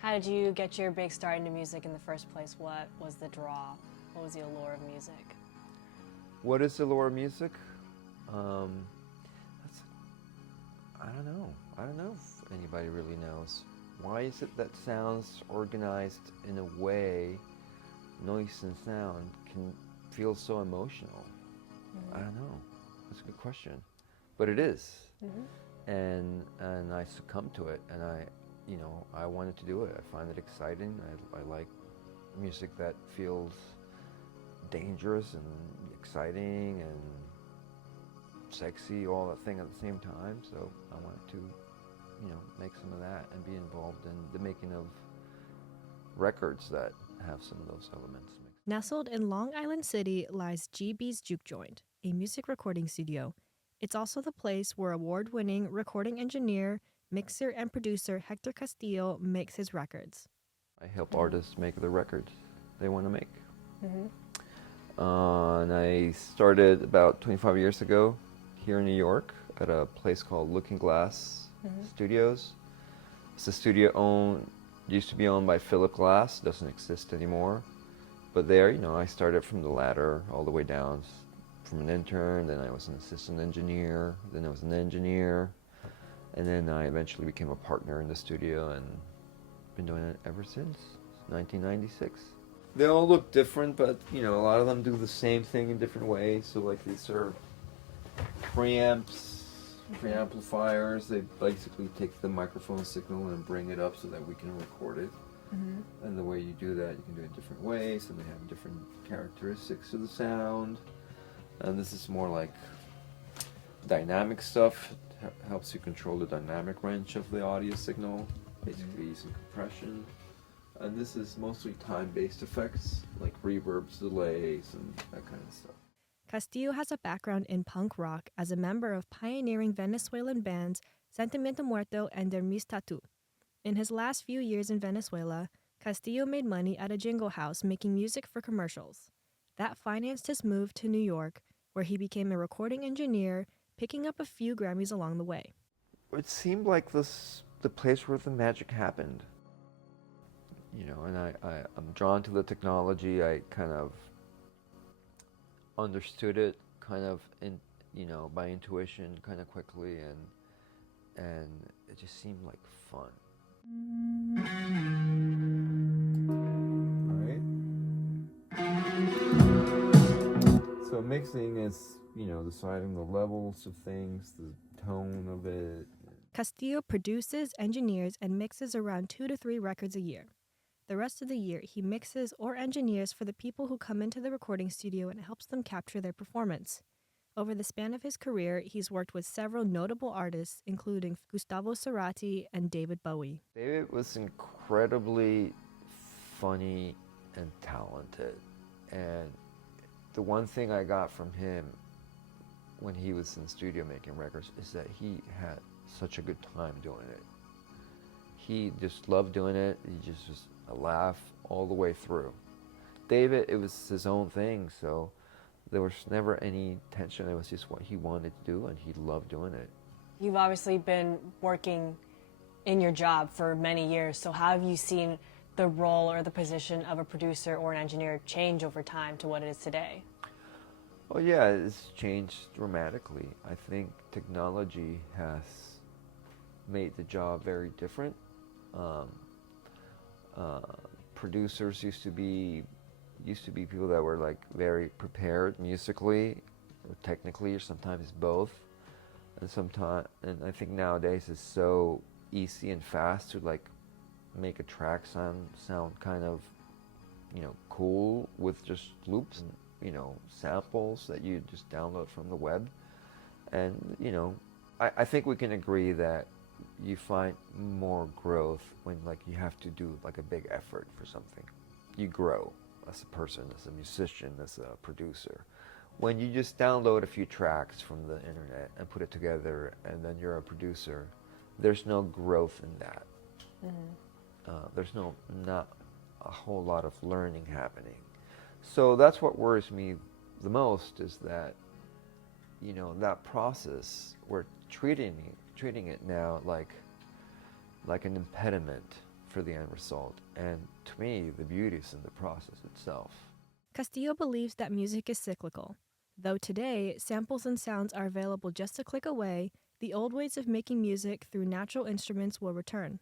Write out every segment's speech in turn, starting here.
How did you get your big start into music in the first place? What was the draw? What was the allure of music? What is the lore of music? That's, I don't know. I don't know if anybody really knows. Why is it that sounds organized in a way, noise and sound, can feel so emotional? I don't know. That's a good question. But it is. And I succumbed to it, and I wanted to do it. I find it exciting. I like music that feels dangerous and exciting and sexy, all that thing at the same time. So I wanted to, make some of that and be involved in the making of records that have some of those elements. Nestled in Long Island City lies GB's Juke Joint, a music recording studio. It's also the place where award-winning recording engineer, mixer, and producer Hector Castillo makes his records. I help artists make the records they want to make. And I started about 25 years ago here in New York at a place called Looking Glass Studios. It's a studio used to be owned by Philip Glass, doesn't exist anymore. But there, I started from the ladder all the way down, from an intern, then I was an assistant engineer, then I was an engineer, and then I eventually became a partner in the studio and been doing it ever since 1996. They all look different, but a lot of them do the same thing in different ways. So like these are preamps, preamplifiers. They basically take the microphone signal and bring it up so that we can record it. And the way you do that, you can do it different ways, and they have different characteristics of the sound. And this is more like dynamic stuff. It helps you control the dynamic range of the audio signal, basically using compression. And this is mostly time-based effects, like reverbs, delays, and that kind of stuff. Castillo has a background in punk rock as a member of pioneering Venezuelan bands Sentimiento Muerto and Der Mis Tattoo. In his last few years in Venezuela, Castillo made money at a jingle house making music for commercials. That financed his move to New York, where he became a recording engineer, picking up a few Grammys along the way. It seemed like the place where the magic happened. And I'm drawn to the technology. I kind of understood it kind of by intuition kind of quickly, and it just seemed like fun. So mixing is, deciding the levels of things, the tone of it. Castillo produces, engineers, and mixes around 2 to 3 records a year. The rest of the year, he mixes or engineers for the people who come into the recording studio and helps them capture their performance. Over the span of his career, he's worked with several notable artists, including Gustavo Cerati and David Bowie. David was incredibly funny and talented. And the one thing I got from him when he was in the studio making records is that he had such a good time doing it. He just loved doing it. He just was a laugh all the way through. David, it was his own thing, so there was never any tension. It was just what he wanted to do, and he loved doing it. You've obviously been working in your job for many years, so how have you seen the role or the position of a producer or an engineer change over time to what it is today? Oh yeah, it's changed dramatically. I think technology has made the job very different. Producers used to be people that were like very prepared musically or technically, or sometimes both. And I think nowadays it's so easy and fast to like make a track sound kind of cool with just loops and samples that you just download from the web. And I think we can agree that you find more growth when like you have to do like a big effort for something. You grow as a person, as a musician, as a producer. When you just download a few tracks from the internet and put it together and then you're a producer, there's no growth in that. There's not a whole lot of learning happening. So that's what worries me the most, is that that process, we're treating it now like an impediment for the end result. And to me, the beauty is in the process itself. Castillo believes that music is cyclical. Though today, samples and sounds are available just a click away, the old ways of making music through natural instruments will return.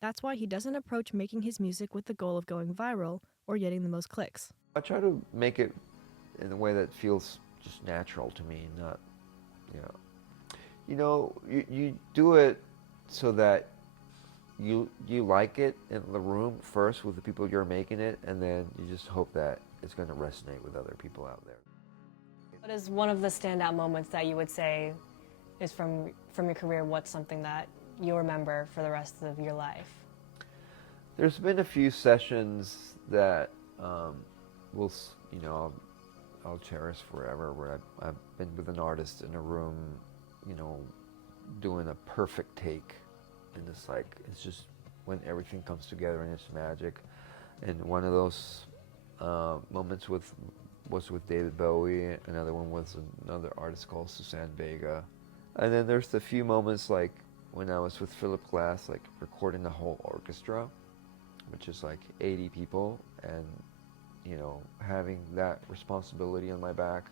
That's why he doesn't approach making his music with the goal of going viral or getting the most clicks. I try to make it in a way that feels just natural to me, not, you do it so that you like it in the room first with the people you're making it, and then you just hope that it's going to resonate with other people out there. What is one of the standout moments that you would say is from your career? What's something that you'll remember for the rest of your life? There's been a few sessions that I'll cherish forever, where I've been with an artist in a room, doing a perfect take, and it's just when everything comes together and it's magic. And one of those moments was with David Bowie. Another one was another artist called Suzanne Vega. And then there's the few moments like when I was with Philip Glass, like recording the whole orchestra, which is like 80 people, and having that responsibility on my back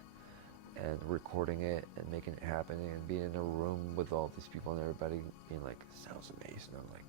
and recording it and making it happen and being in a room with all these people and everybody being like, sounds amazing. I'm like,